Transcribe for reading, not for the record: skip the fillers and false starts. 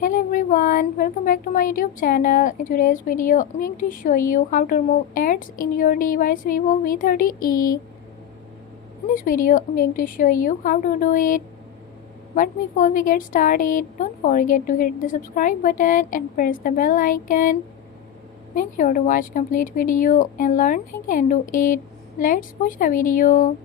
Hello everyone, welcome back to my YouTube channel. In today's video, I'm going to show you how to remove ads in your device Vivo V30e. In this video, I'm going to show you how to do it. But before we get started, don't forget to hit the subscribe button and press the bell icon. Make sure to watch complete video and learn I can do it. Let's watch the video.